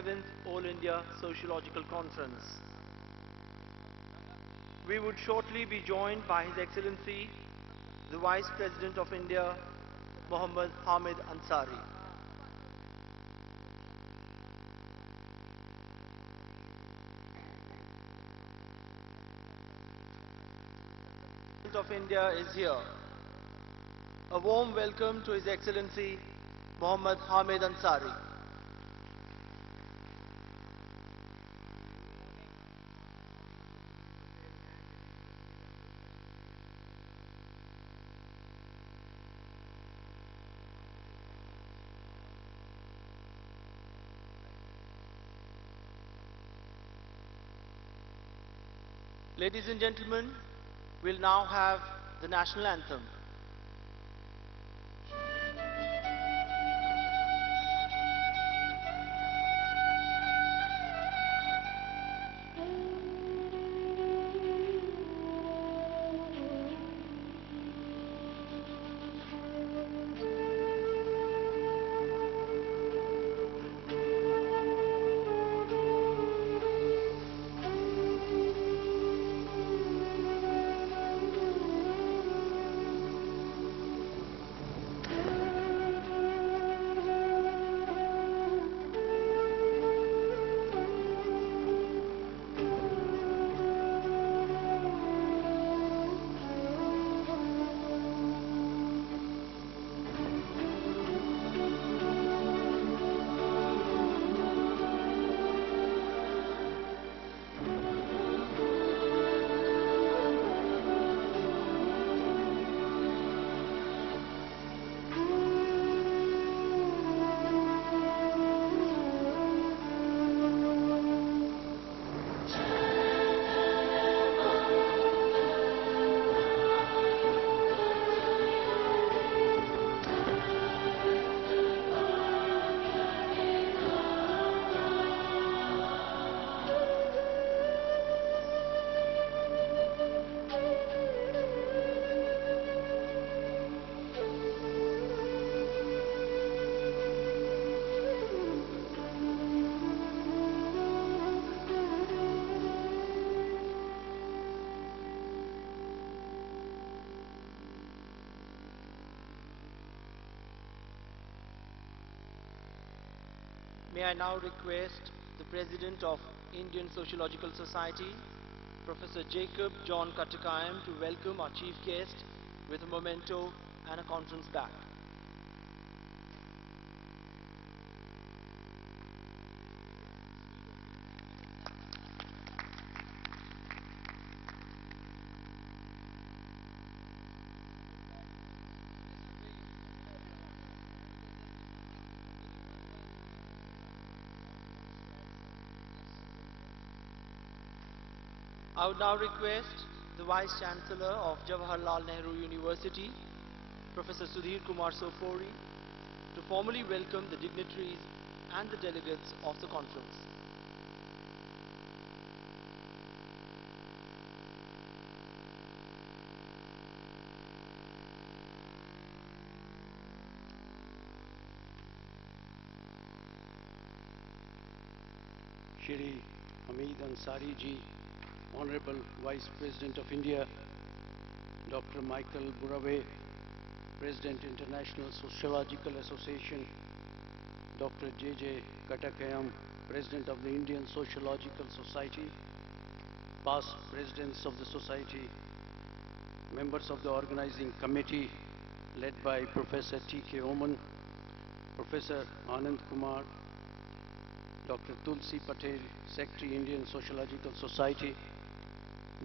47th All India Sociological Conference. We would shortly be joined by His Excellency, the Vice President of India, Mohammad Hamid Ansari. President of India is here. A warm welcome to His Excellency, Mohammad Hamid Ansari. Ladies and gentlemen, we'll now have the national anthem. May I now request the President of Indian Sociological Society, Professor Jacob John Kattakayam, to welcome our chief guest with a memento and a conference bag. I would now request the Vice Chancellor of Jawaharlal Nehru University, Professor Sudhir Kumar Sofori, to formally welcome the dignitaries and the delegates of the conference. Shri Hamid Ansari ji, Honorable Vice President of India, Dr. Michael Burawe, President International Sociological Association, Dr. J.J. Kattakayam, President of the Indian Sociological Society, past Presidents of the Society, members of the organizing committee led by Professor T.K. Oman, Professor Anand Kumar, Dr. Tulsi Patel, Secretary Indian Sociological Society,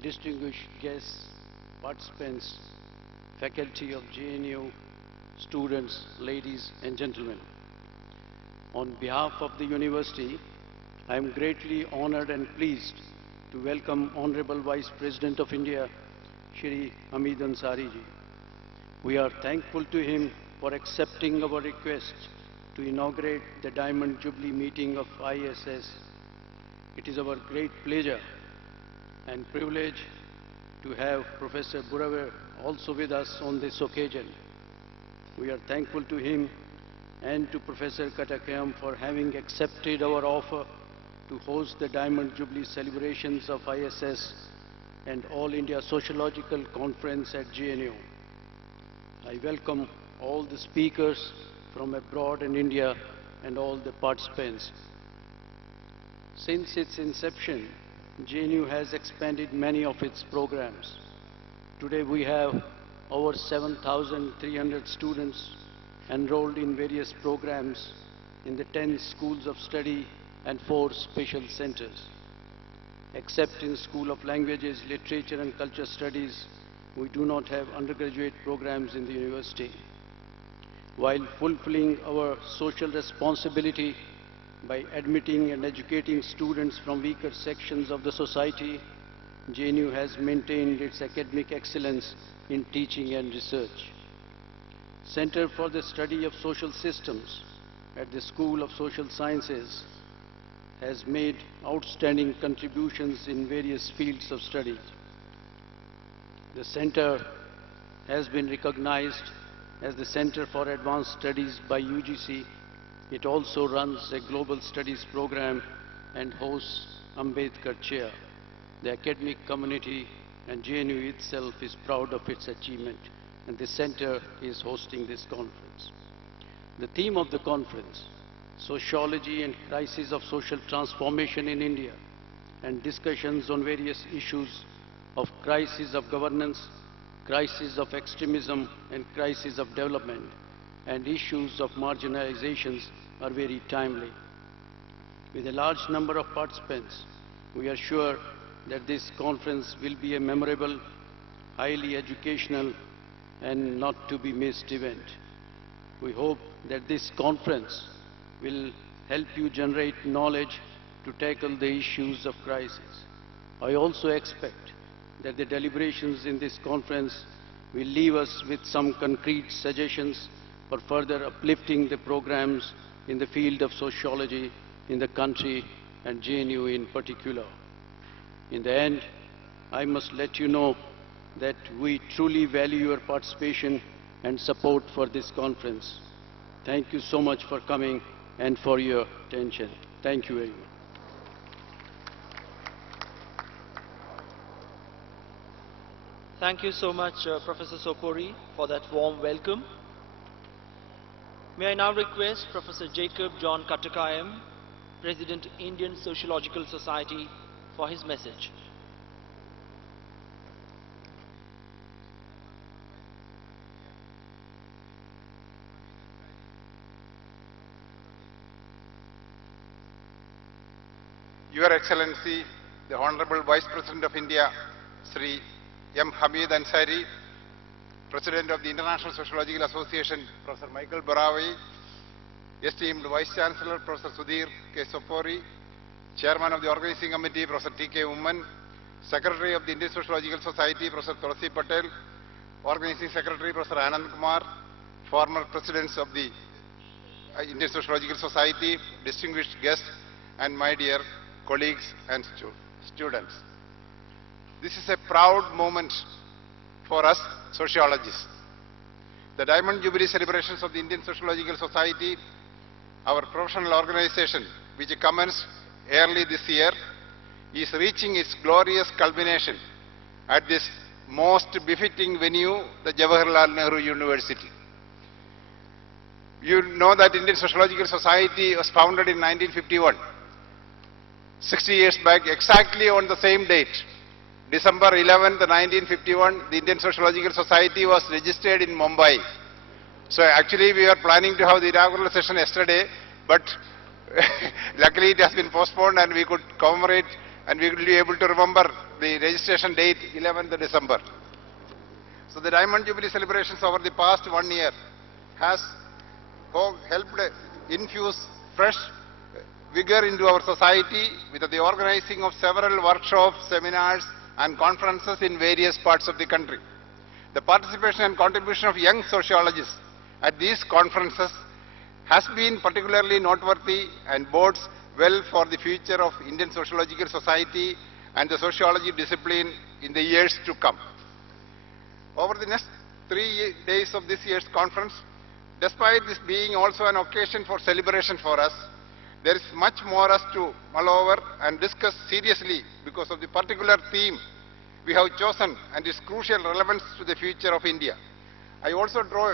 distinguished guests, participants, faculty of JNU, students, ladies and gentlemen. On behalf of the university, I am greatly honored and pleased to welcome Honorable Vice President of India, Shri Hamid Ansari ji. We are thankful to him for accepting our request to inaugurate the Diamond Jubilee meeting of ISS. It is our great pleasure and privilege to have Professor Burawe also with us on this occasion. We are thankful to him and to Professor Katakayam for having accepted our offer to host the Diamond Jubilee celebrations of ISS and All India Sociological Conference at JNU. I welcome all the speakers from abroad in India and all the participants. Since its inception, JNU has expanded many of its programs. Today we have over 7,300 students enrolled in various programs in the 10 schools of study and 4 special centers. Except in School of Languages, Literature and Culture Studies, we do not have undergraduate programs in the university. While fulfilling our social responsibility by admitting and educating students from weaker sections of the society, JNU has maintained its academic excellence in teaching and research. Center for the Study of Social Systems at the School of Social Sciences has made outstanding contributions in various fields of study. The center has been recognized as the Center for Advanced Studies by UGC. It also runs a global studies program and hosts Ambedkar Chair. The academic community and JNU itself is proud of its achievement, and the center is hosting this conference. The theme of the conference, Sociology and Crisis of Social Transformation in India, and discussions on various issues of crisis of governance, crisis of extremism, and crisis of development, and issues of marginalizations are very timely. With a large number of participants, we are sure that this conference will be a memorable, highly educational, and not to be missed event. We hope that this conference will help you generate knowledge to tackle the issues of crisis. I also expect that the deliberations in this conference will leave us with some concrete suggestions for further uplifting the programs in the field of sociology in the country and JNU in particular. In the end, I must let you know that we truly value your participation and support for this conference. Thank you so much for coming and for your attention. Thank you very much. Thank you so much, Professor Sokori, for that warm welcome. May I now request Professor Jacob John Katakayam, President, Indian Sociological Society, for his message. Your Excellency, the Honorable Vice President of India, Sri M. Hamid Ansari, President of the International Sociological Association, Professor Michael Barawi, esteemed Vice Chancellor, Professor Sudhir K. Sopori, Chairman of the Organizing Committee, Professor T.K. Umman, Secretary of the Indian Sociological Society, Professor Tulsi Patel, Organizing Secretary, Professor Anand Kumar, former Presidents of the Indian Sociological Society, distinguished guests, and my dear colleagues and students. This is a proud moment for us sociologists. The Diamond Jubilee celebrations of the Indian Sociological Society, our professional organization, which commenced early this year, is reaching its glorious culmination at this most befitting venue, the Jawaharlal Nehru University. You know that Indian Sociological Society was founded in 1951. 60 years back, exactly on the same date, December 11th, 1951, the Indian Sociological Society was registered in Mumbai. So actually we were planning to have the inaugural session yesterday, but luckily it has been postponed and we could commemorate and we will be able to remember the registration date, 11th December. So the Diamond Jubilee celebrations over the past 1 year has helped infuse fresh vigor into our society with the organizing of several workshops, seminars, and conferences in various parts of the country. The participation and contribution of young sociologists at these conferences has been particularly noteworthy and bodes well for the future of Indian Sociological Society and the sociology discipline in the years to come. Over the next 3 days of this year's conference, despite this being also an occasion for celebration for us, there is much more us to mull over and discuss seriously because of the particular theme we have chosen and its crucial relevance to the future of India. I also draw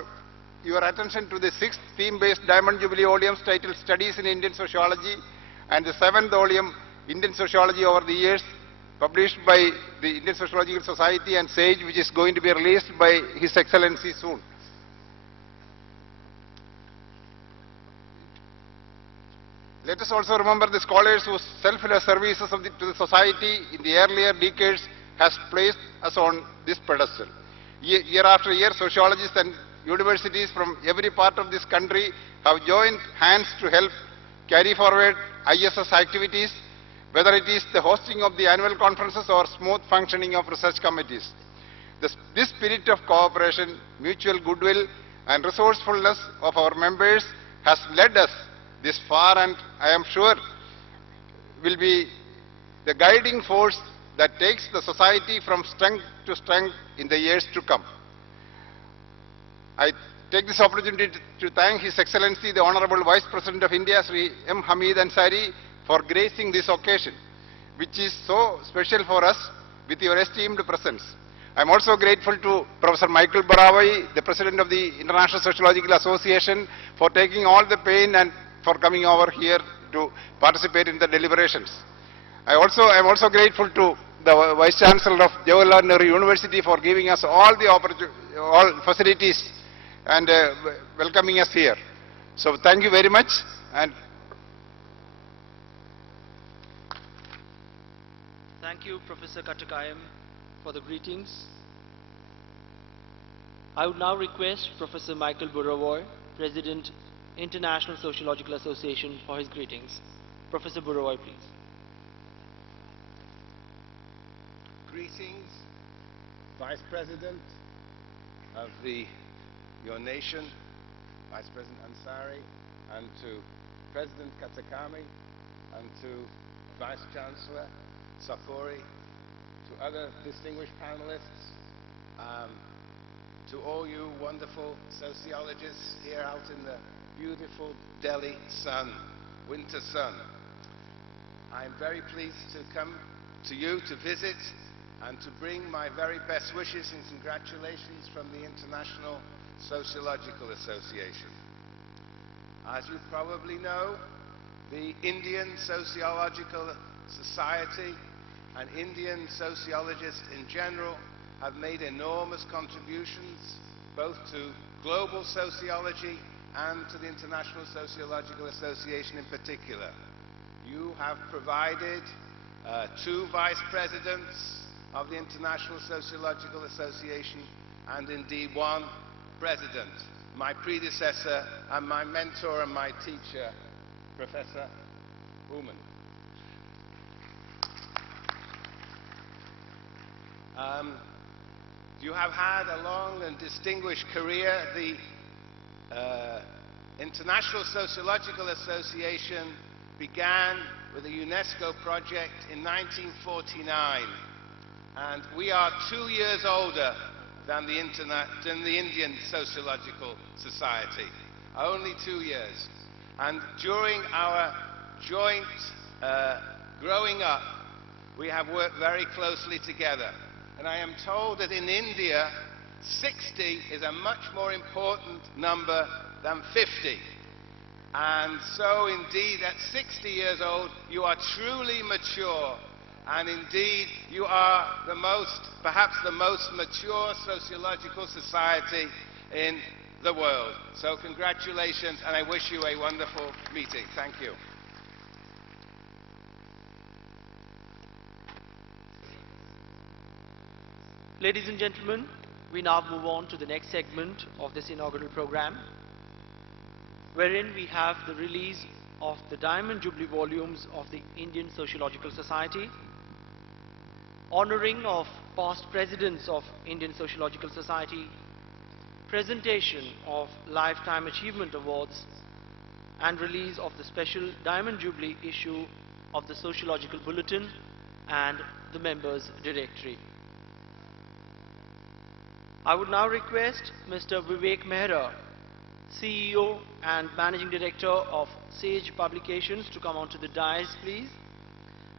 your attention to the sixth theme-based Diamond Jubilee volumes titled Studies in Indian Sociology and the seventh volume, Indian Sociology Over the Years, published by the Indian Sociological Society and SAGE, which is going to be released by His Excellency soon. Let us also remember the scholars whose selfless services to the society in the earlier decades has placed us on this pedestal. Year after year, sociologists and universities from every part of this country have joined hands to help carry forward ISS activities, whether it is the hosting of the annual conferences or smooth functioning of research committees. This spirit of cooperation, mutual goodwill and resourcefulness of our members has led us this far, and I am sure will be the guiding force that takes the society from strength to strength in the years to come. I take this opportunity to thank His Excellency the Honorable Vice President of India, Sri M. Hamid Ansari, for gracing this occasion, which is so special for us with your esteemed presence. I am also grateful to Professor Michael Borawai, the President of the International Sociological Association, for taking all the pain and for coming over here to participate in the deliberations. I am also grateful to the Vice Chancellor of Jawaharlal Nehru University for giving us all facilities and welcoming us here. So thank you very much. And thank you, Professor Katakayam, for the greetings. I would now request Professor Michael Borawai, President, International Sociological Association, for his greetings. Professor Borawai, please. Greetings, Vice President of your nation, Vice President Ansari, and to President Katakami, and to Vice Chancellor Sapori, to other distinguished panelists, to all you wonderful sociologists here out in the beautiful Delhi sun, winter sun. I'm very pleased to come to you to visit and to bring my very best wishes and congratulations from the International Sociological Association. As you probably know, the Indian Sociological Society and Indian sociologists in general have made enormous contributions both to global sociology and to the International Sociological Association in particular. You have provided 2 vice presidents of the International Sociological Association and indeed 1 president, my predecessor and my mentor and my teacher, Professor Uman. You have had a long and distinguished career. The International Sociological Association began with a UNESCO project in 1949, and we are 2 years older than the Indian Sociological Society, only 2 years. And during our joint growing up, we have worked very closely together. And I am told that in India, 60 is a much more important number than 50. And so indeed, at 60 years old, you are truly mature. And indeed, you are perhaps the most mature sociological society in the world. So congratulations, and I wish you a wonderful meeting. Thank you. Ladies and gentlemen, we now move on to the next segment of this inaugural program, wherein we have the release of the Diamond Jubilee volumes of the Indian Sociological Society, honoring of past presidents of Indian Sociological Society, presentation of Lifetime Achievement Awards, and release of the special Diamond Jubilee issue of the Sociological Bulletin and the Members' Directory. I would now request Mr. Vivek Mehra, CEO and Managing Director of Sage Publications to come onto the dais, please,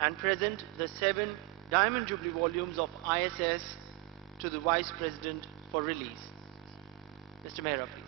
and present the 7 Diamond Jubilee volumes of ISS to the Vice President for release. Mr. Mehra, please.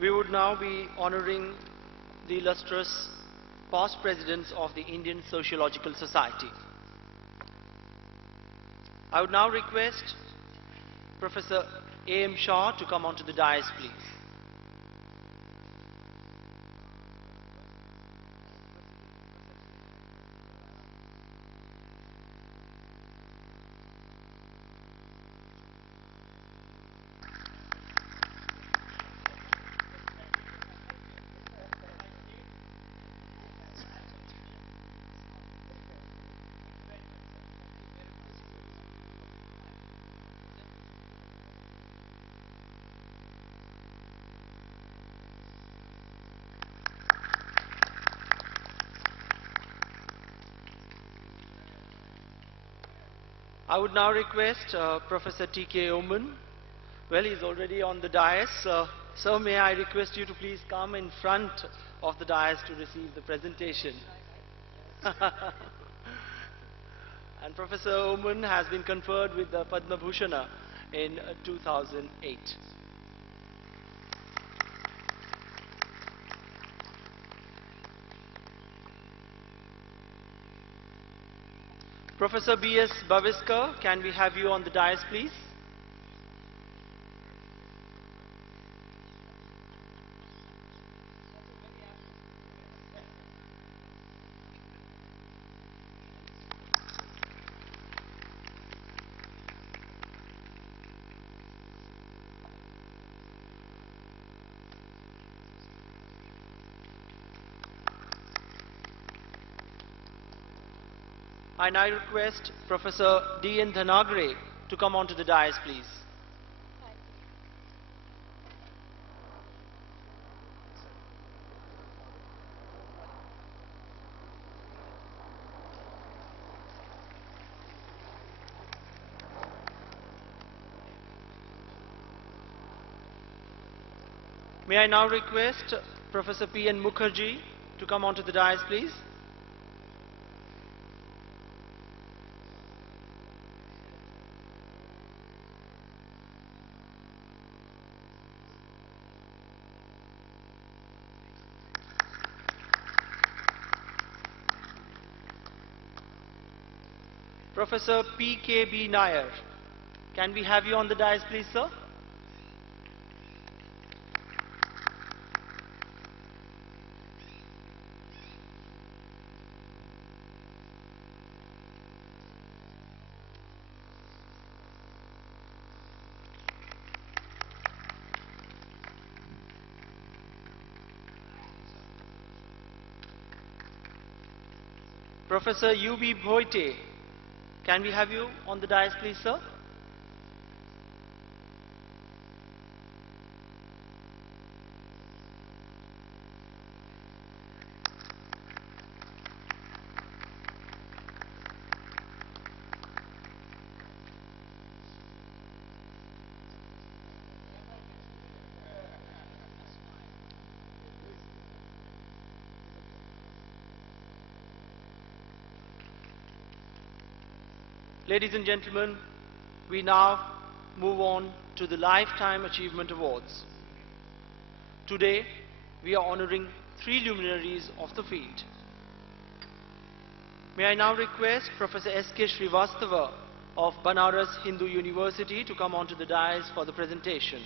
We would now be honoring the illustrious past presidents of the Indian Sociological Society. I would now request Professor A.M. Shah to come onto the dais, please. I would now request Professor T.K. Oman. Well, he's already on the dais. Sir, may I request you to please come in front of the dais to receive the presentation. And Professor Oman has been conferred with the Padma Bhushana in 2008. Professor B.S. Baviskar, can we have you on the dais, please? I now request Professor D.N. Dhanagre to come onto the dais, please. May I now request Professor P.N. Mukherjee to come onto the dais, please. Professor P.K.B. Nair, can we have you on the dais, please, sir? Professor U.B. Bhoite, can we have you on the dais, please, sir? Ladies and gentlemen, we now move on to the Lifetime Achievement Awards. Today, we are honoring 3 luminaries of the field. May I now request Professor S.K. Srivastava of Banaras Hindu University to come onto the dais for the presentation.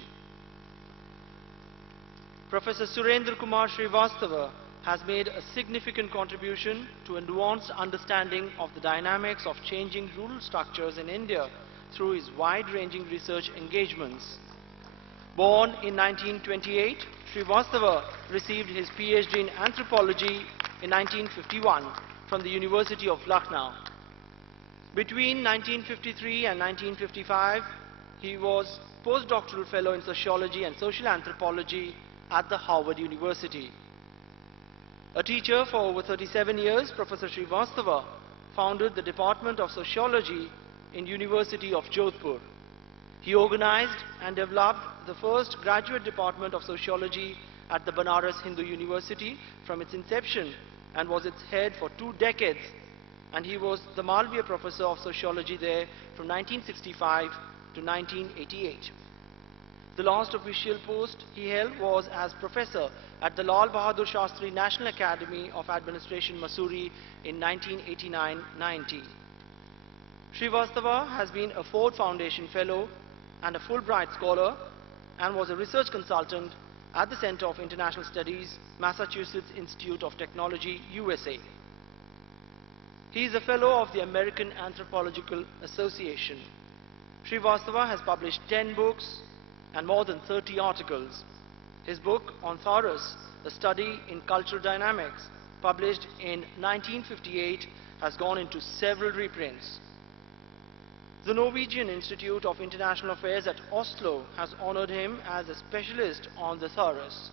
Professor Surendra Kumar Srivastava has made a significant contribution to a nuanced understanding of the dynamics of changing rural structures in India through his wide-ranging research engagements. Born in 1928, Srivastava received his PhD in anthropology in 1951 from the University of Lucknow. Between 1953 and 1955, he was postdoctoral fellow in sociology and social anthropology at the Harvard University. A teacher for over 37 years, Professor Srivastava founded the Department of Sociology in University of Jodhpur. He organized and developed the first graduate department of sociology at the Banaras Hindu University from its inception and was its head for 2 decades, and he was the Malviya Professor of Sociology there from 1965 to 1988. The last official post he held was as professor at the Lal Bahadur Shastri National Academy of Administration, Mussoorie in 1989-90. Srivastava has been a Ford Foundation Fellow and a Fulbright Scholar and was a research consultant at the Center of International Studies, Massachusetts Institute of Technology, USA. He is a fellow of the American Anthropological Association. Srivastava has published 10 books and more than 30 articles. His book on Tharas, A Study in Cultural Dynamics, published in 1958, has gone into several reprints. The Norwegian Institute of International Affairs at Oslo has honored him as a specialist on the Tharas.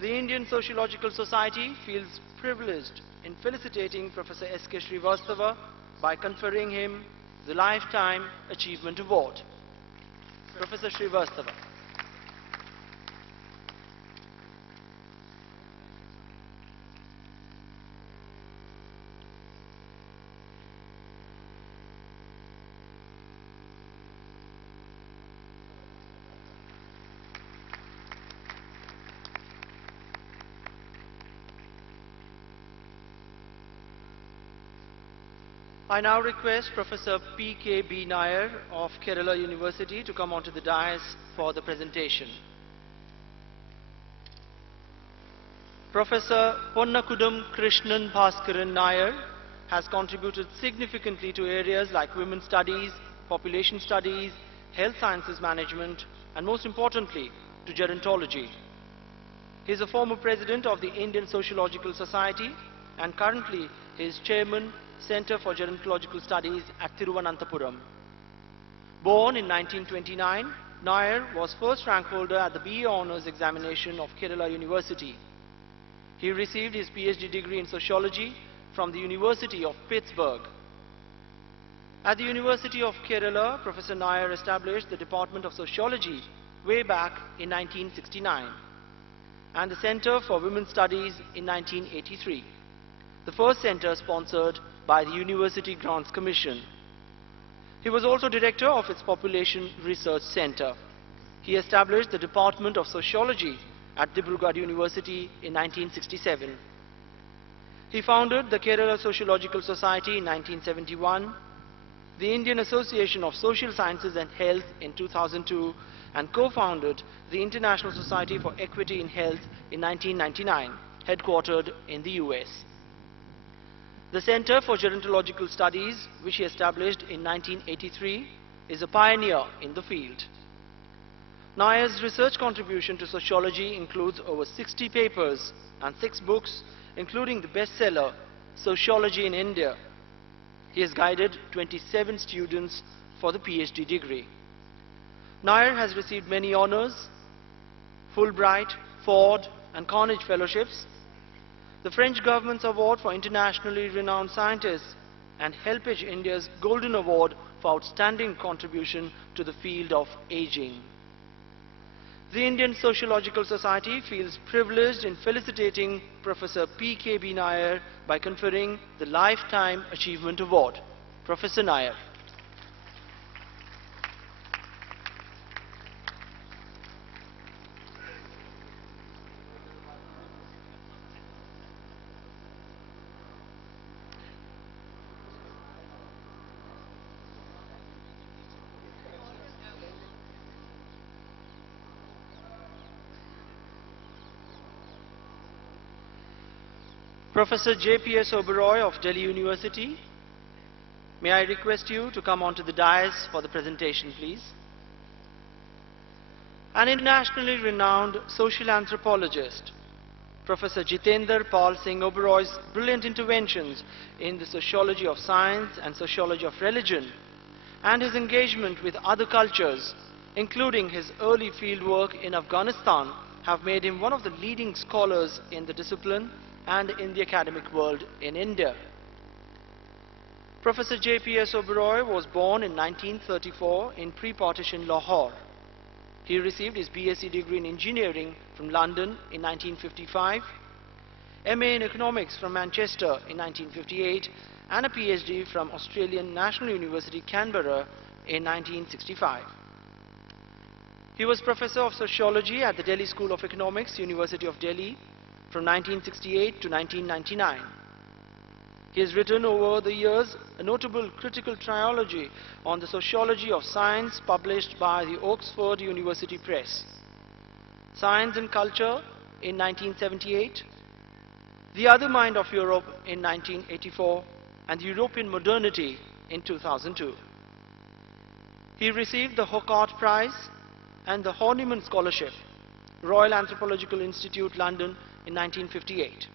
The Indian Sociological Society feels privileged in felicitating Professor S.K. Srivastava by conferring him the Lifetime Achievement Award. Professor Srivastava. I now request Professor P.K.B. Nair of Kerala University to come onto the dais for the presentation. Professor Ponnakudam Krishnan Bhaskaran Nair has contributed significantly to areas like women's studies, population studies, health sciences management, and most importantly, to gerontology. He is a former president of the Indian Sociological Society and currently he is chairman Center for Gerontological Studies at Thiruvananthapuram. Born in 1929, Nair was first rank holder at the BA Honours examination of Kerala University. He received his PhD degree in sociology from the University of Pittsburgh. At the University of Kerala, Professor Nair established the Department of Sociology way back in 1969 and the Center for Women's Studies in 1983. The first center sponsored by the University Grants Commission. He was also director of its Population Research Center. He established the Department of Sociology at Dibrugarh University in 1967. He founded the Kerala Sociological Society in 1971, the Indian Association of Social Sciences and Health in 2002, and co-founded the International Society for Equity in Health in 1999, headquartered in the US. The Center for Gerontological Studies, which he established in 1983, is a pioneer in the field. Nair's research contribution to sociology includes over 60 papers and 6 books, including the bestseller, Sociology in India. He has guided 27 students for the PhD degree. Nair has received many honors, Fulbright, Ford, and Carnegie Fellowships, the French government's award for internationally renowned scientists, and HelpAge India's Golden Award for outstanding contribution to the field of aging. The Indian Sociological Society feels privileged in felicitating Professor P.K.B. Nair by conferring the Lifetime Achievement Award. Professor Nair. Professor JPS Oberoi of Delhi University, may I request you to come onto the dais for the presentation, please. An internationally renowned social anthropologist, Professor Jitendra Pal Singh Oberoi's brilliant interventions in the sociology of science and sociology of religion, and his engagement with other cultures, including his early fieldwork in Afghanistan, have made him one of the leading scholars in the discipline and in the academic world in India. Professor J.P.S. Oberoi was born in 1934 in pre-partition Lahore. He received his BSc degree in engineering from London in 1955, MA in economics from Manchester in 1958, and a PhD from Australian National University, Canberra in 1965. He was Professor of Sociology at the Delhi School of Economics, University of Delhi from 1968 to 1999. He has written over the years a notable critical trilogy on the sociology of science published by the Oxford University Press, Science and Culture in 1978, The Other Mind of Europe in 1984, and European Modernity in 2002. He received the Hocart Prize and the Horniman Scholarship, Royal Anthropological Institute, London in 1958,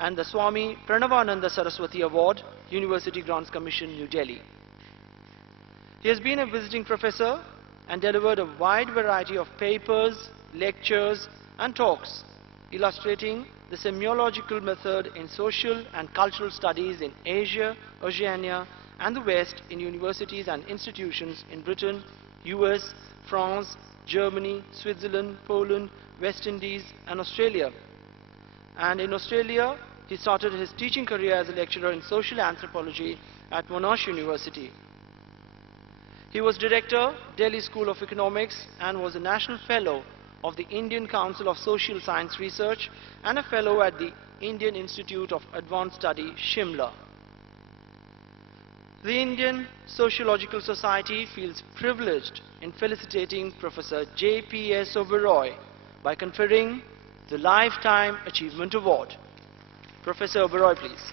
and the Swami Pranavananda Saraswati Award, University Grants Commission, New Delhi. He has been a visiting professor and delivered a wide variety of papers, lectures, and talks illustrating the semiological method in social and cultural studies in Asia, Oceania, and the West in universities and institutions in Britain, US, France, Germany, Switzerland, Poland, West Indies, and Australia. And in Australia, he started his teaching career as a lecturer in social anthropology at Monash University. He was director, Delhi School of Economics, and was a national fellow of the Indian Council of Social Science Research and a fellow at the Indian Institute of Advanced Study, Shimla. The Indian Sociological Society feels privileged in felicitating Professor J.P.S. Oberoi by conferring the Lifetime Achievement Award. Professor Oberoi, please.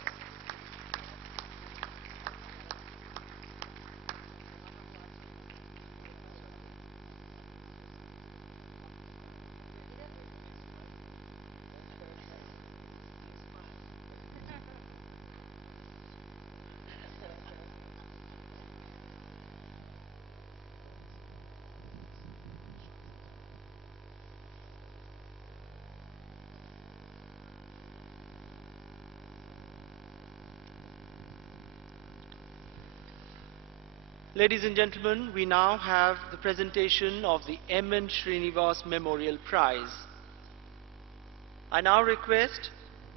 Ladies and gentlemen, we now have the presentation of the M.N. Srinivas Memorial Prize. I now request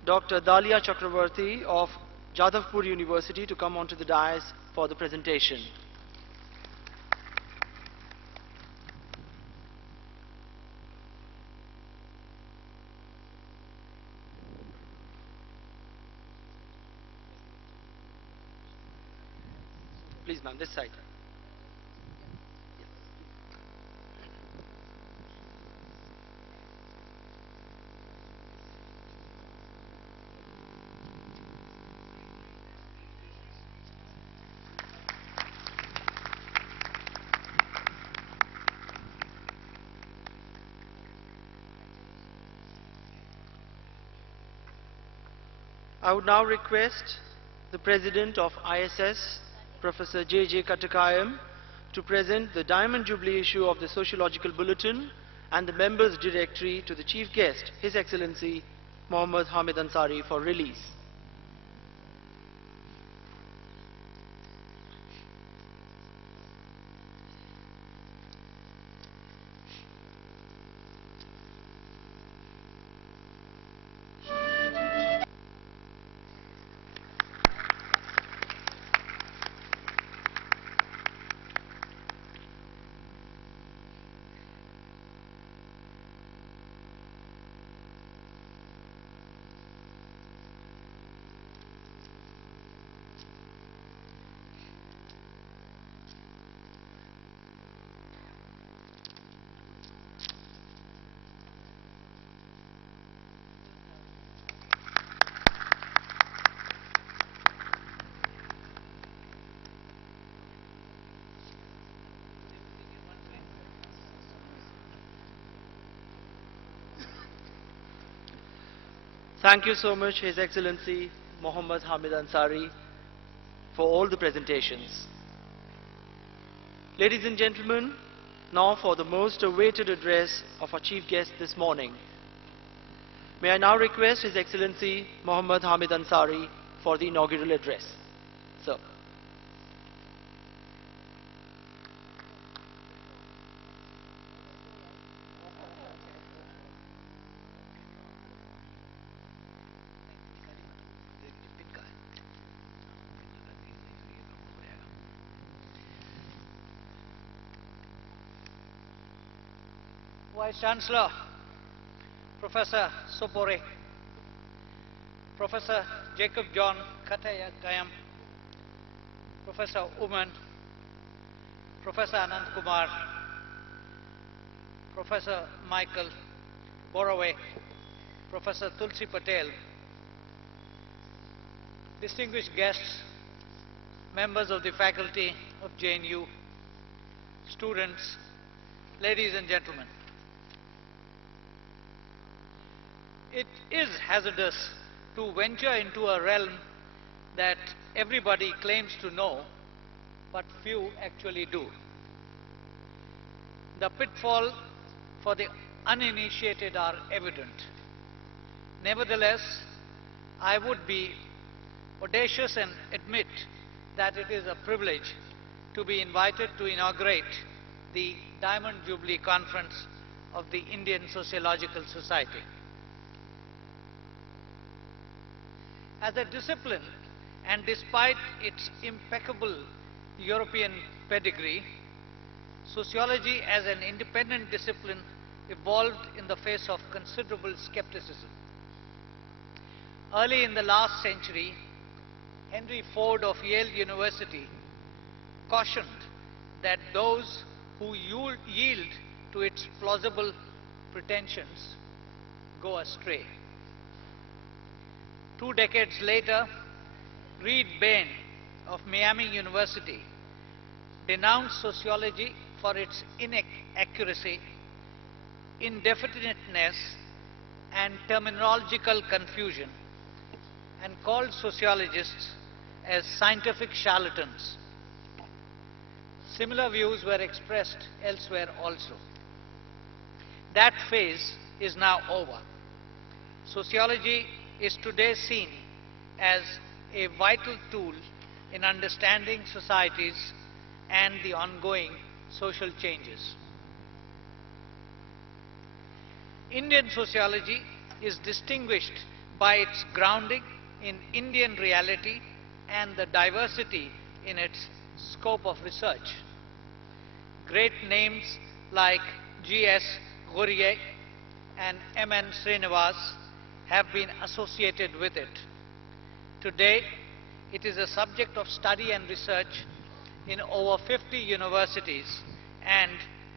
Dr. Dalia Chakravarti of Jadavpur University to come onto the dais for the presentation. Please, ma'am, this side. I would now request the President of ISS, Professor J.J. Katakayam, to present the Diamond Jubilee issue of the Sociological Bulletin and the Members' Directory to the Chief Guest, His Excellency Mohammad Hamid Ansari, for release. Thank you so much, His Excellency Mohammad Hamid Ansari, for all the presentations. Ladies and gentlemen, now for the most awaited address of our chief guest this morning. May I now request His Excellency Mohammad Hamid Ansari for the inaugural address. Sir. Vice Chancellor, Professor Sopore, Professor Jacob John Khatayakayam, Professor Uman, Professor Anand Kumar, Professor Michael Boroway, Professor Tulsi Patel, distinguished guests, members of the faculty of JNU, students, ladies and gentlemen. It is hazardous to venture into a realm that everybody claims to know, but few actually do. The pitfall for the uninitiated are evident. Nevertheless, I would be audacious and admit that it is a privilege to be invited to inaugurate the Diamond Jubilee Conference of the Indian Sociological Society. As a discipline, and despite its impeccable European pedigree, sociology as an independent discipline evolved in the face of considerable skepticism. Early in the last century, Henry Ford of Yale University cautioned that those who yield to its plausible pretensions go astray. 2 decades later, Reed Bain of Miami University denounced sociology for its inaccuracy, indefiniteness, and terminological confusion, and called sociologists as scientific charlatans. Similar views were expressed elsewhere also. That phase is now over. Sociology is today seen as a vital tool in understanding societies and the ongoing social changes. Indian sociology is distinguished by its grounding in Indian reality and the diversity in its scope of research. Great names like G.S. Ghurye and M.N. Srinivas have been associated with it. Today, it is a subject of study and research in over 50 universities and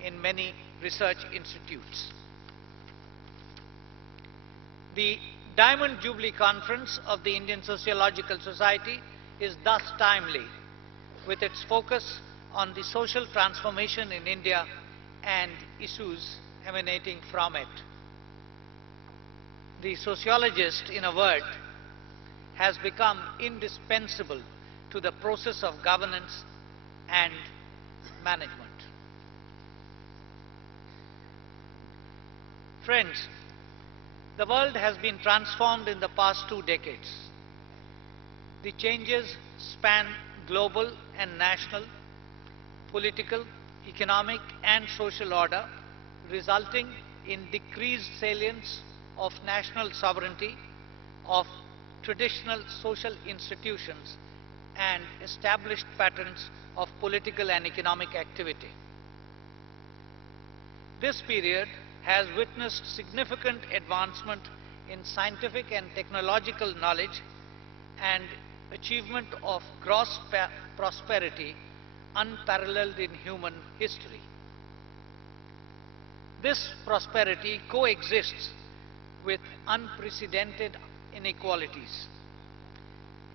in many research institutes. The Diamond Jubilee Conference of the Indian Sociological Society is thus timely, with its focus on the social transformation in India and issues emanating from it. The sociologist, in a word, has become indispensable to the process of governance and management. Friends, the world has been transformed in the past 2 decades. The changes span global and national, political, economic, and social order, resulting in decreased salience of national sovereignty, of traditional social institutions, and established patterns of political and economic activity. This period has witnessed significant advancement in scientific and technological knowledge and achievement of gross prosperity unparalleled in human history. This prosperity coexists with unprecedented inequalities.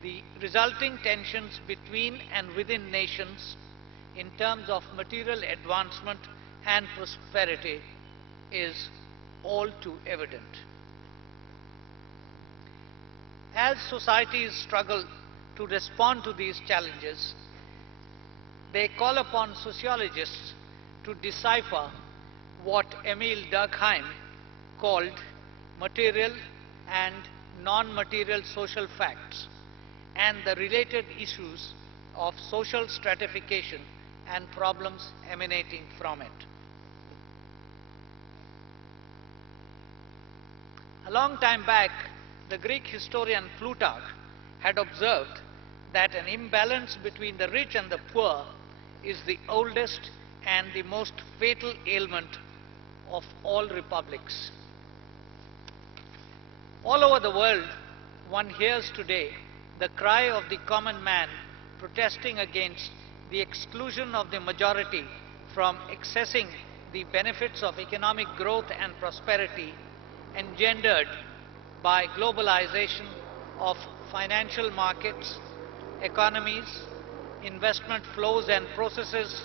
The resulting tensions between and within nations in terms of material advancement and prosperity is all too evident. As societies struggle to respond to these challenges, they call upon sociologists to decipher what Emil Durkheim called material and non-material social facts and the related issues of social stratification and problems emanating from it. A long time back, the Greek historian Plutarch had observed that an imbalance between the rich and the poor is the oldest and the most fatal ailment of all republics. All over the world, one hears today the cry of the common man protesting against the exclusion of the majority from accessing the benefits of economic growth and prosperity engendered by globalization of financial markets, economies, investment flows and processes.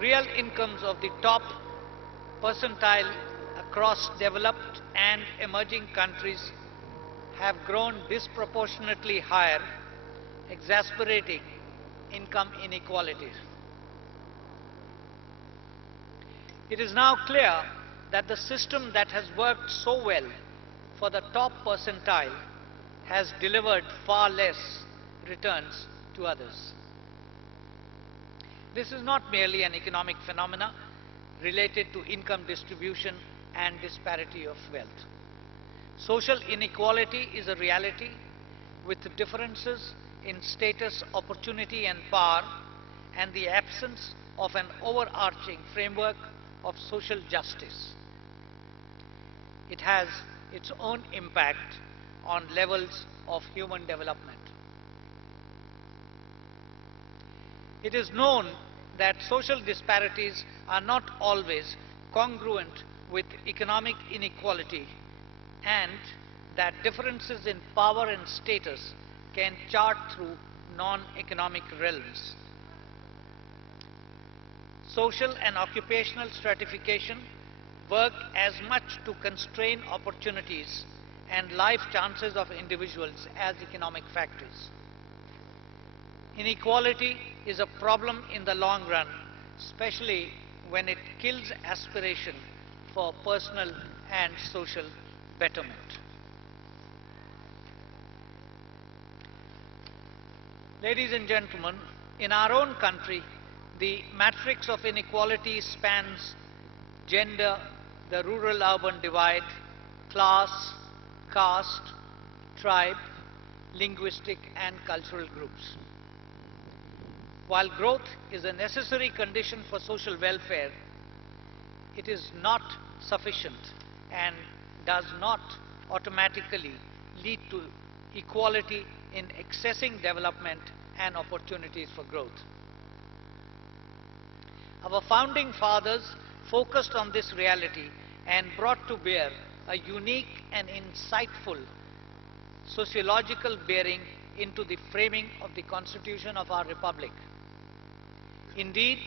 Real incomes of the top percentile across developed and emerging countries have grown disproportionately higher, exacerbating income inequalities. It is now clear that the system that has worked so well for the top percentile has delivered far less returns to others. This is not merely an economic phenomena related to income distribution and disparity of wealth. Social inequality is a reality with differences in status, opportunity and power, and the absence of an overarching framework of social justice. It has its own impact on levels of human development. It is known that social disparities are not always congruent with economic inequality and that differences in power and status can chart through non-economic realms. Social and occupational stratification work as much to constrain opportunities and life chances of individuals as economic factors. Inequality is a problem in the long run, especially when it kills aspiration for personal and social betterment. Ladies and gentlemen, in our own country, the matrix of inequality spans gender, the rural-urban divide, class, caste, tribe, linguistic and cultural groups. While growth is a necessary condition for social welfare, it is not sufficient and does not automatically lead to equality in accessing development and opportunities for growth. Our founding fathers focused on this reality and brought to bear a unique and insightful sociological bearing into the framing of the Constitution of our Republic. Indeed,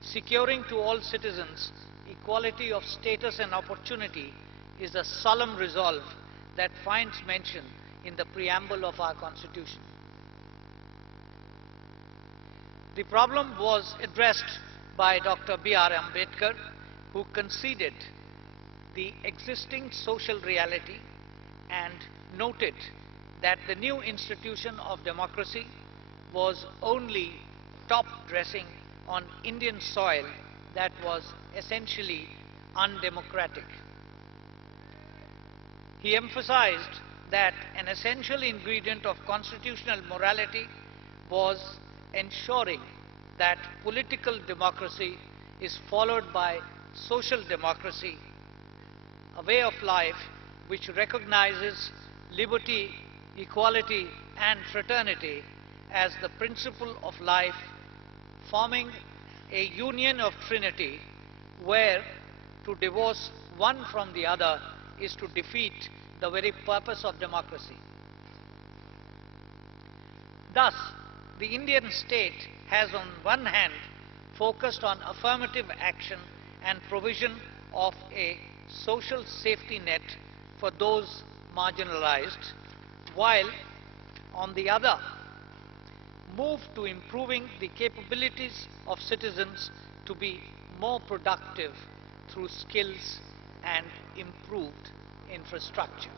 securing to all citizens equality of status and opportunity is a solemn resolve that finds mention in the preamble of our Constitution. The problem was addressed by Dr. B.R. Ambedkar, who conceded the existing social reality and noted that the new institution of democracy was only top-dressing on Indian soil that was essentially undemocratic. He emphasized that an essential ingredient of constitutional morality was ensuring that political democracy is followed by social democracy, a way of life which recognizes liberty, equality and fraternity as the principle of life, forming a union of trinity where to divorce one from the other is to defeat the very purpose of democracy. Thus, the Indian state has on one hand focused on affirmative action and provision of a social safety net for those marginalized, while on the other, move to improving the capabilities of citizens to be more productive through skills and improved infrastructure.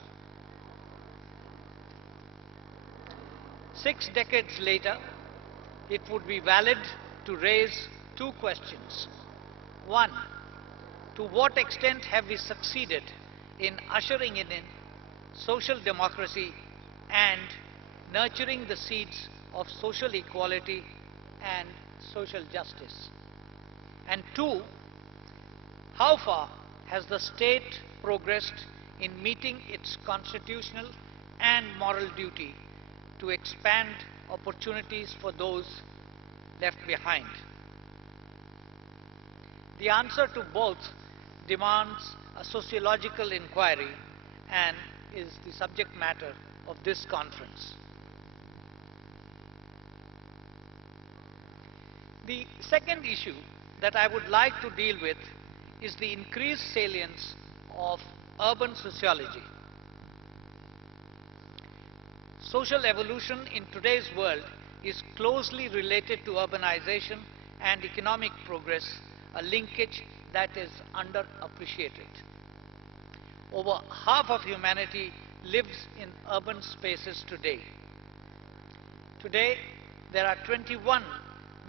6 decades later, it would be valid to raise two questions. One, to what extent have we succeeded in ushering in social democracy and nurturing the seeds of social equality and social justice? And two, how far has the state progressed in meeting its constitutional and moral duty to expand opportunities for those left behind? The answer to both demands a sociological inquiry and is the subject matter of this conference. The second issue that I would like to deal with is the increased salience of urban sociology. Social evolution in today's world is closely related to urbanization and economic progress, a linkage that is underappreciated. Over half of humanity lives in urban spaces today. Today, there are 21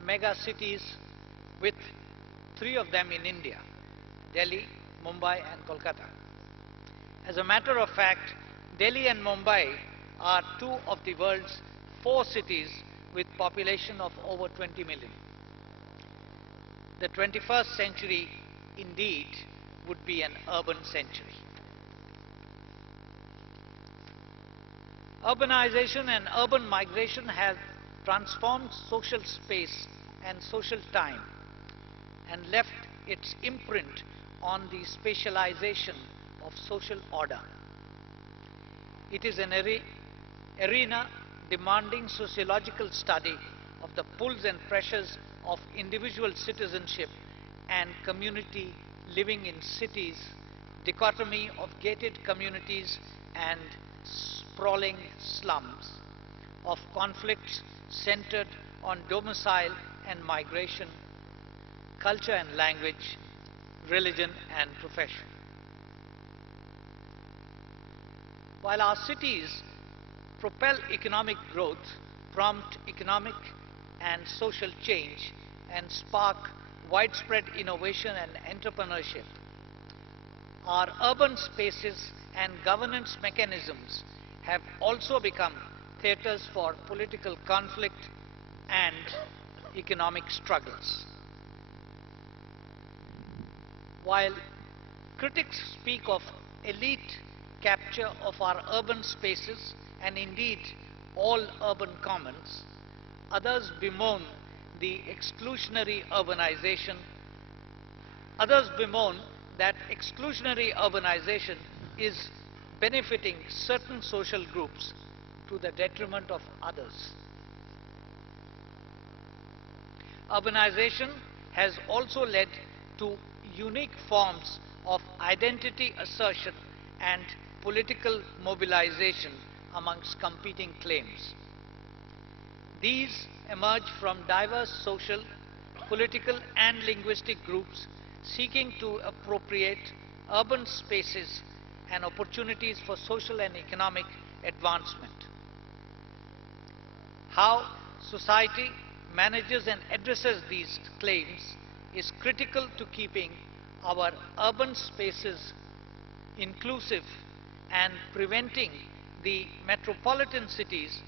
mega cities, with 3 of them in India: Delhi, Mumbai and Kolkata. As a matter of fact, Delhi and Mumbai are 2 of the world's 4 cities with population of over 20 million. The 21st century indeed would be an urban century. Urbanization and urban migration have transformed social space and social time and left its imprint on the spatialization of social order. It is an arena demanding sociological study of the pulls and pressures of individual citizenship and community living in cities, dichotomy of gated communities and sprawling slums, of conflicts centered on domicile and migration, culture and language, religion and profession. While our cities propel economic growth, prompt economic and social change, and spark widespread innovation and entrepreneurship, our urban spaces and governance mechanisms have also become theaters for political conflict and economic struggles. While critics speak of elite capture of our urban spaces and indeed all urban commons, others bemoan the exclusionary urbanization. Others bemoan that exclusionary urbanization is benefiting certain social groups to the detriment of others. Urbanization has also led to unique forms of identity assertion and political mobilization amongst competing claims. These emerge from diverse social, political and linguistic groups seeking to appropriate urban spaces and opportunities for social and economic advancement. How society manages and addresses these claims is critical to keeping our urban spaces inclusive and preventing the metropolitan cities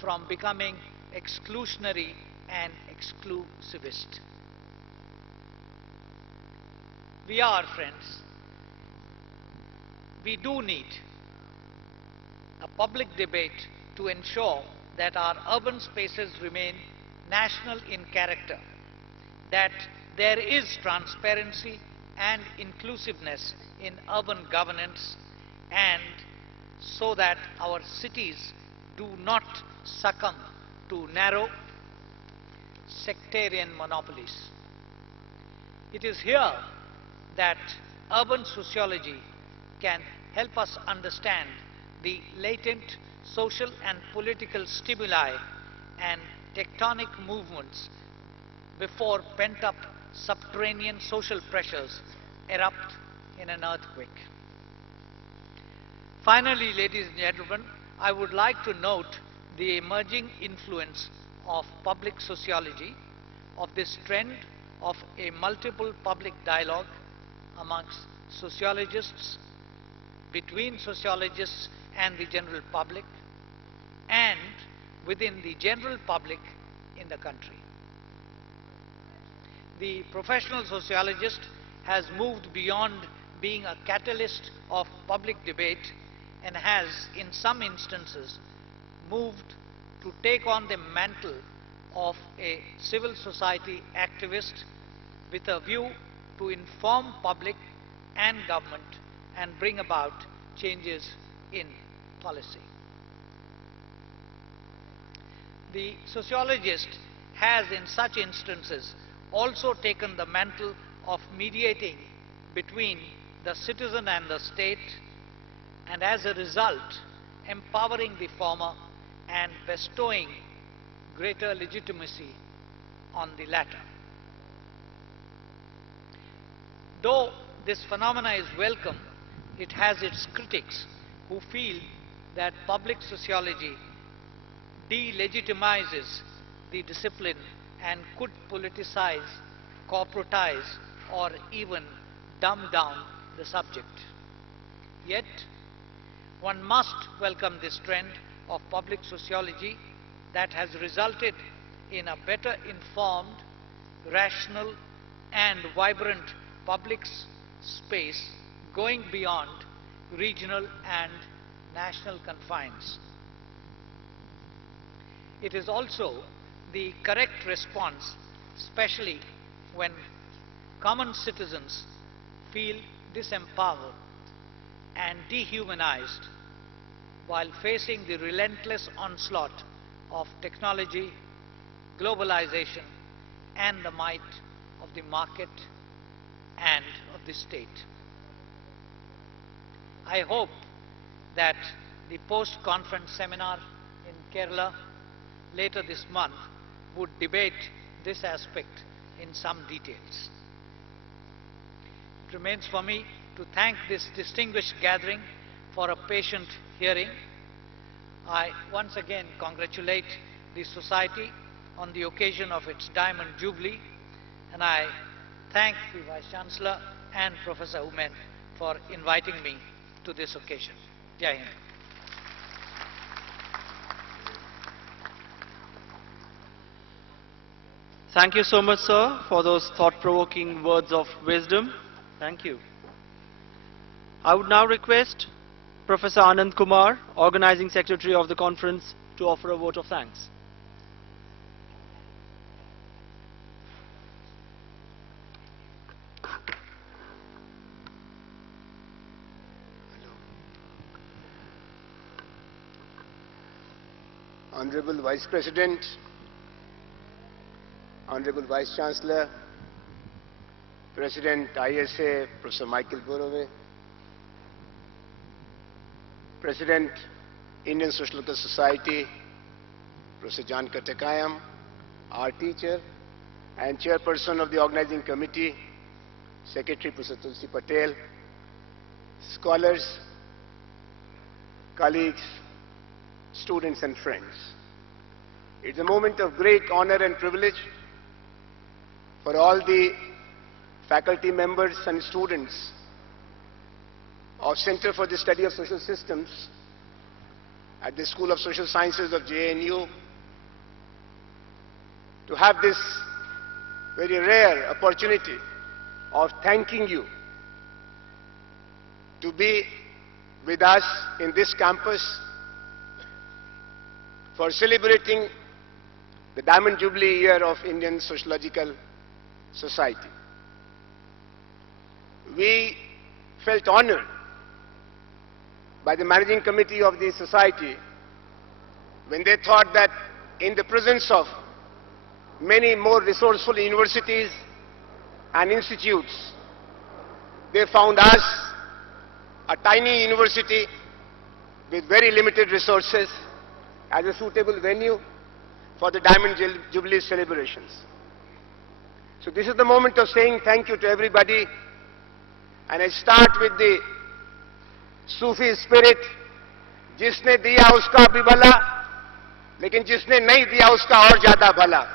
from becoming exclusionary and exclusivist. We do need a public debate to ensure that our urban spaces remain national in character, that there is transparency and inclusiveness in urban governance, and so that our cities do not succumb to narrow sectarian monopolies. It is here that urban sociology can help us understand the latent social and political stimuli and tectonic movements before pent-up subterranean social pressures erupt in an earthquake. Finally, ladies and gentlemen, I would like to note the emerging influence of public sociology, of this trend of a multiple public dialogue amongst sociologists, between sociologists and the general public, and within the general public in the country. The professional sociologist has moved beyond being a catalyst of public debate and has, in some instances, moved to take on the mantle of a civil society activist with a view to inform public and government and bring about changes in policy. The sociologist has, in such instances, also taken the mantle of mediating between the citizen and the state, and as a result, empowering the former and bestowing greater legitimacy on the latter. Though this phenomena is welcome, it has its critics who feel that public sociology delegitimizes the discipline and could politicize, corporatize, or even dumb down the subject. Yet, one must welcome this trend of public sociology that has resulted in a better informed, rational, and vibrant public space going beyond regional and national confines. It is also the correct response, especially when common citizens feel disempowered and dehumanized while facing the relentless onslaught of technology, globalization, and the might of the market and of the state. I hope that the post-conference seminar in Kerala later this month would debate this aspect in some details. It remains for me to thank this distinguished gathering for a patient hearing. I once again congratulate the Society on the occasion of its Diamond Jubilee, and I thank the Vice Chancellor and Professor Umen for inviting me to this occasion. Jai Hind. Thank you so much, sir, for those thought-provoking words of wisdom. Thank you. I would now request Professor Anand Kumar, Organizing Secretary of the conference, to offer a vote of thanks. Honorable Vice President, Honorable Vice Chancellor, President ISA, Professor Michael Burave, President, Indian Sociological Society, Professor John Katakayam, our teacher, and Chairperson of the Organizing Committee, Secretary Professor Tulsi Patel, scholars, colleagues, students and friends. It's a moment of great honor and privilege for all the faculty members and students of Center for the Study of Social Systems at the School of Social Sciences of JNU to have this very rare opportunity of thanking you to be with us in this campus for celebrating the Diamond Jubilee year of Indian Sociological Society. We felt honored by the managing committee of the society when they thought that in the presence of many more resourceful universities and institutes, they found us, a tiny university with very limited resources as a suitable venue for the Diamond Jubilee celebrations. So this is the moment of saying thank you to everybody, and I start with the Sufi spirit, जिसने दिया उसका भी भला, लेकिन जिसने नहीं दिया उसका और ज्यादा भला.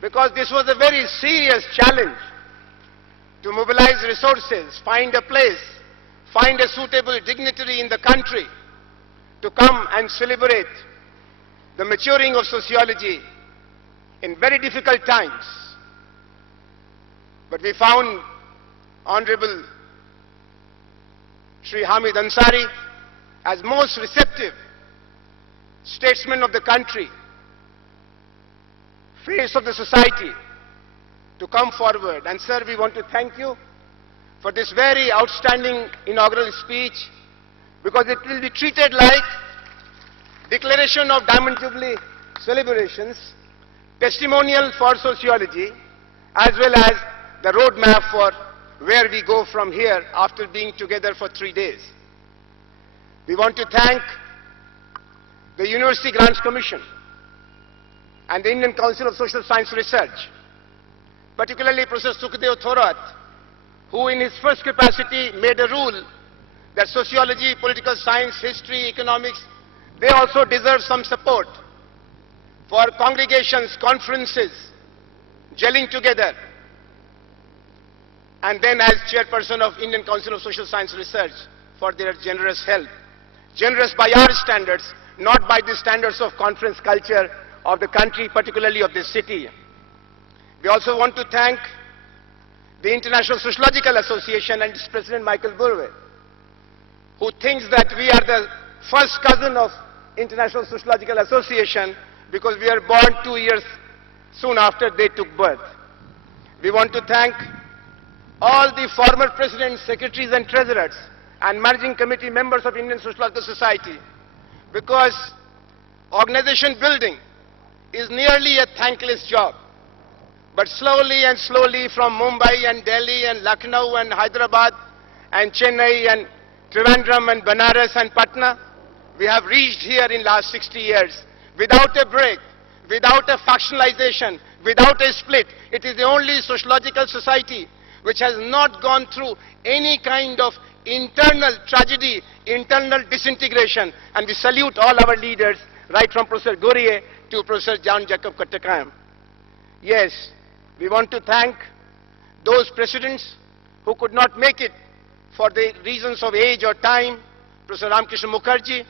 Because this was a very serious challenge to mobilize resources, find a place, find a suitable dignitary in the country to come and celebrate the maturing of sociology in very difficult times. But we found Honorable Shri Hamid Ansari as most receptive statesman of the country, face of the society, to come forward. And sir, we want to thank you for this very outstanding inaugural speech, because it will be treated like declaration of Diamond Jubilee celebrations, testimonial for sociology, as well as the roadmap for where we go from here after being together for 3 days. We want to thank the University Grants Commission and the Indian Council of Social Science Research, particularly Professor Sukhdev Thorat, who in his first capacity made a rule that sociology, political science, history, economics, they also deserve some support for congregations, conferences, gelling together. And then as chairperson of Indian Council of Social Science Research for their generous help. Generous by our standards, not by the standards of conference culture of the country, particularly of this city. We also want to thank the International Sociological Association and its president Michael Burwe, who thinks that we are the first cousin of International Sociological Association because we are born 2 years soon after they took birth. We want to thank all the former presidents, secretaries and treasurers and managing committee members of Indian Sociological Society, because organization building is nearly a thankless job. But slowly and slowly from Mumbai and Delhi and Lucknow and Hyderabad and Chennai and Trivandrum and Banaras and Patna, we have reached here in last 60 years without a break, without a factionalization, without a split. It is the only sociological society which has not gone through any kind of internal tragedy, internal disintegration. And we salute all our leaders, right from Professor Gorie to Professor John Jacob Kattakayam. Yes, we want to thank those presidents who could not make it for the reasons of age or time, Professor Ramkrishna Mukherjee,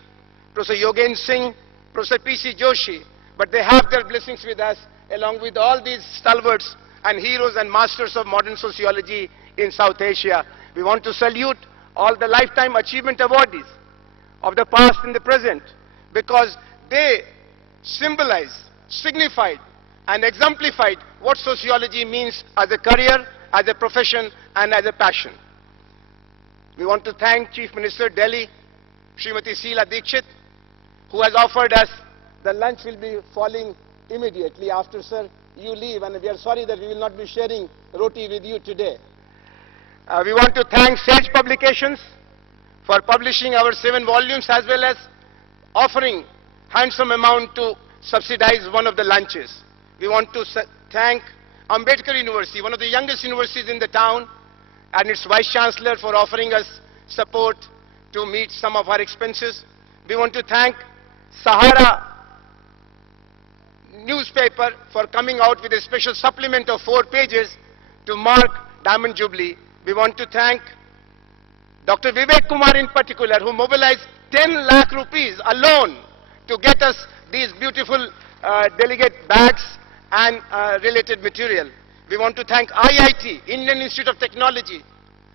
Professor Yogen Singh, Professor P.C. Joshi, but they have their blessings with us along with all these stalwarts and heroes and masters of modern sociology in South Asia. We want to salute all the lifetime achievement awardees of the past and the present, because they symbolize, signified and exemplified what sociology means as a career, as a profession and as a passion. We want to thank Chief Minister Delhi, Srimati Sheila Dikshit, who has offered us the lunch will be falling immediately after, sir, you leave, and we are sorry that we will not be sharing roti with you today. We want to thank Sage Publications for publishing our 7 volumes as well as offering handsome amount to subsidize one of the lunches. We want to thank Ambedkar University, one of the youngest universities in the town, and its Vice Chancellor for offering us support to meet some of our expenses. We want to thank Sahara newspaper for coming out with a special supplement of 4 pages to mark Diamond Jubilee. We want to thank Dr. Vivek Kumar in particular, who mobilized 10 lakh rupees alone to get us these beautiful delegate bags and related material. We want to thank IIT, Indian Institute of Technology,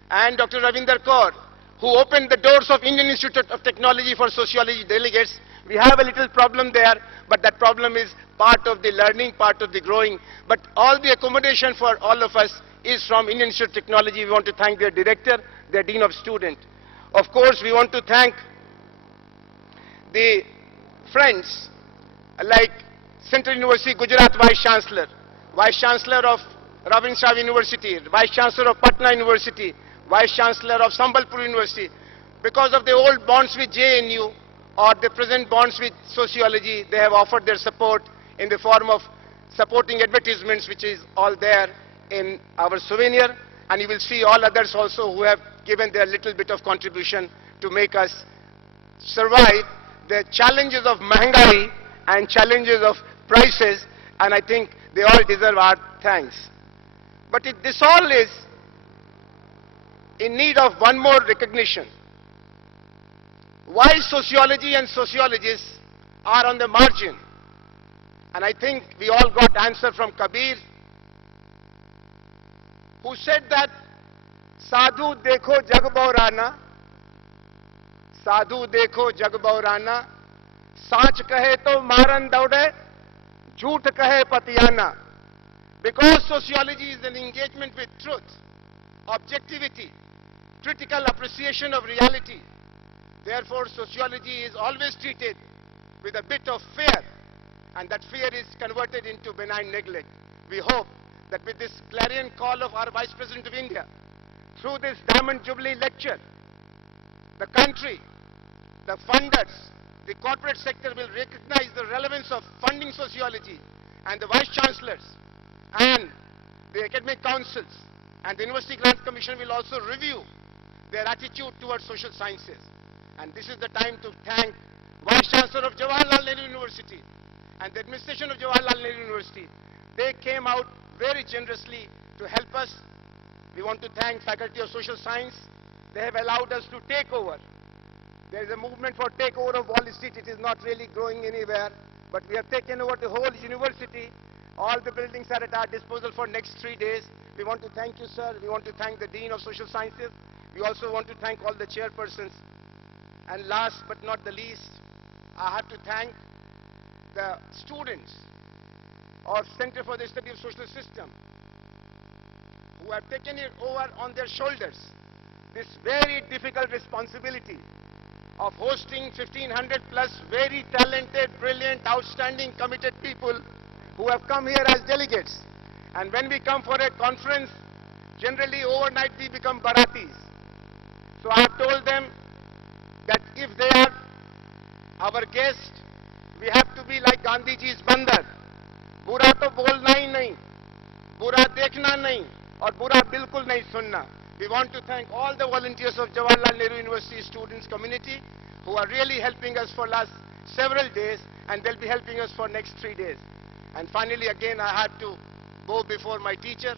and Dr. Ravinder Kaur, who opened the doors of Indian Institute of Technology for sociology delegates. We have a little problem there, but that problem is part of the learning, part of the growing. But all the accommodation for all of us is from Indian Institute of Technology. We want to thank their director, their dean of student. Of course, we want to thank the friends like Central University Gujarat Vice Chancellor, Vice Chancellor of Ravindra Shah University, Vice Chancellor of Patna University, Vice Chancellor of Sambalpur University, because of the old bonds with JNU or the present bonds with sociology, they have offered their support in the form of supporting advertisements, which is all there in our souvenir. And you will see all others also who have given their little bit of contribution to make us survive the challenges of Mahangai and challenges of prices, and I think they all deserve our thanks. But this all is in need of one more recognition. Why sociology and sociologists are on the margin? And I think we all got answer from Kabir, who said that sadhu dekho jag baurana, sadhu dekho jag baurana, saach kahe to maran daude, jhoot kahe patiana. Because sociology is an engagement with truth, objectivity, critical appreciation of reality. Therefore, sociology is always treated with a bit of fear, and that fear is converted into benign neglect. We hope that with this clarion call of our Vice President of India, through this Diamond Jubilee lecture, the country, the funders, the corporate sector will recognize the relevance of funding sociology, and the Vice Chancellors and the academic councils and the University Grants Commission will also review their attitude towards social sciences. And this is the time to thank Vice Chancellor of Jawaharlal Nehru University and the administration of Jawaharlal Nehru University. They came out very generously to help us. We want to thank Faculty of Social Science. They have allowed us to take over. There is a movement for takeover of Wall Street. It is not really growing anywhere, but we have taken over the whole university. All the buildings are at our disposal for next 3 days. We want to thank you, sir. We want to thank the Dean of Social Sciences. We also want to thank all the chairpersons. And last but not the least, I have to thank the students of Center for the Study of Social System who have taken it over on their shoulders, this very difficult responsibility of hosting 1,500 plus very talented, brilliant, outstanding, committed people who have come here as delegates. And when we come for a conference, generally overnight we become Baratis. So I have told them that if they are our guests, we have to be like Gandhiji's Bandar. Bura to bolna hi nahi, bura dekhna nahi, aur bura bilkul nahi sunna. We want to thank all the volunteers of Jawaharlal Nehru University students community who are really helping us for last several days, and they'll be helping us for next 3 days. And finally, again, I have to bow before my teacher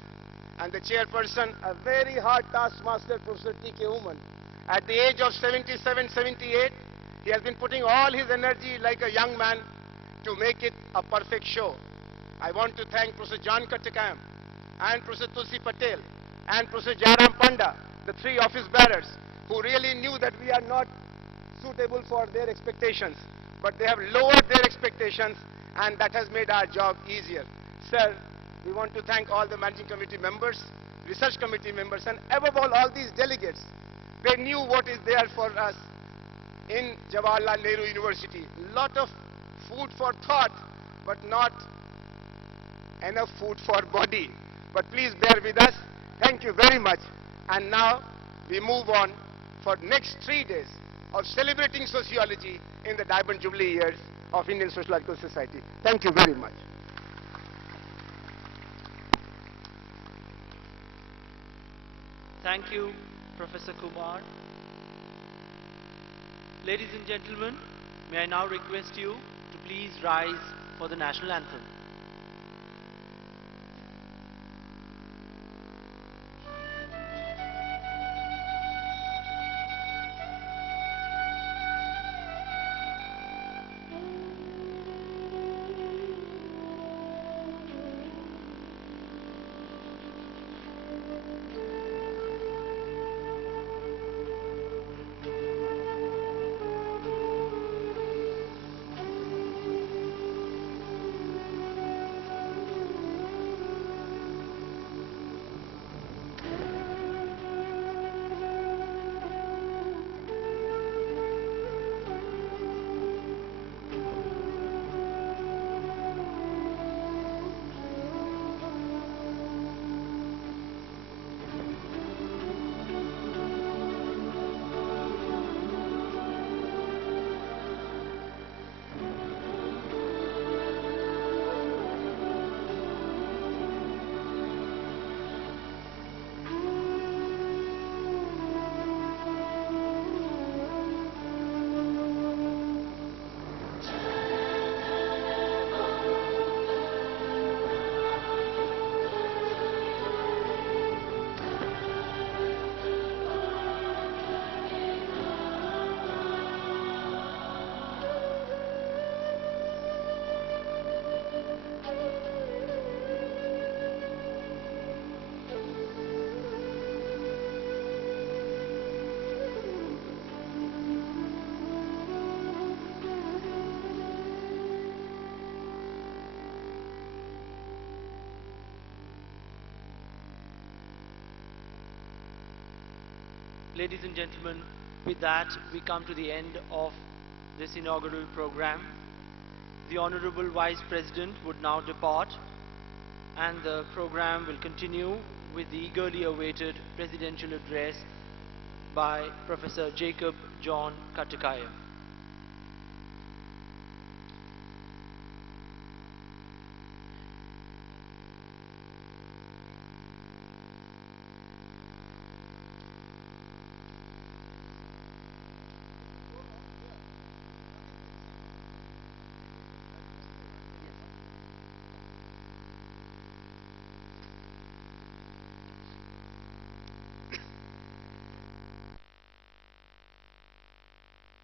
and the chairperson, a very hard taskmaster, Professor T.K. Uman. At the age of 77, 78, he has been putting all his energy like a young man to make it a perfect show. I want to thank Professor John Kattakam and Professor Tulsi Patel and Professor Jairam Panda, the 3 office bearers, who really knew that we are not suitable for their expectations, but they have lowered their expectations, and that has made our job easier. Sir, we want to thank all the managing committee members, research committee members, and above all these delegates. They knew what is there for us in Jawaharlal Nehru University. Lot of food for thought, but not enough food for body. But please bear with us. Thank you very much. And now we move on for next 3 days of celebrating sociology in the Diamond Jubilee years of Indian Sociological Society. Thank you very much. Thank you, Professor Kumar. Ladies and gentlemen, may I now request you to please rise for the national anthem. Ladies and gentlemen, with that, we come to the end of this inaugural program. The Honorable Vice President would now depart, and the program will continue with the eagerly awaited presidential address by Professor Jacob John Katakayam.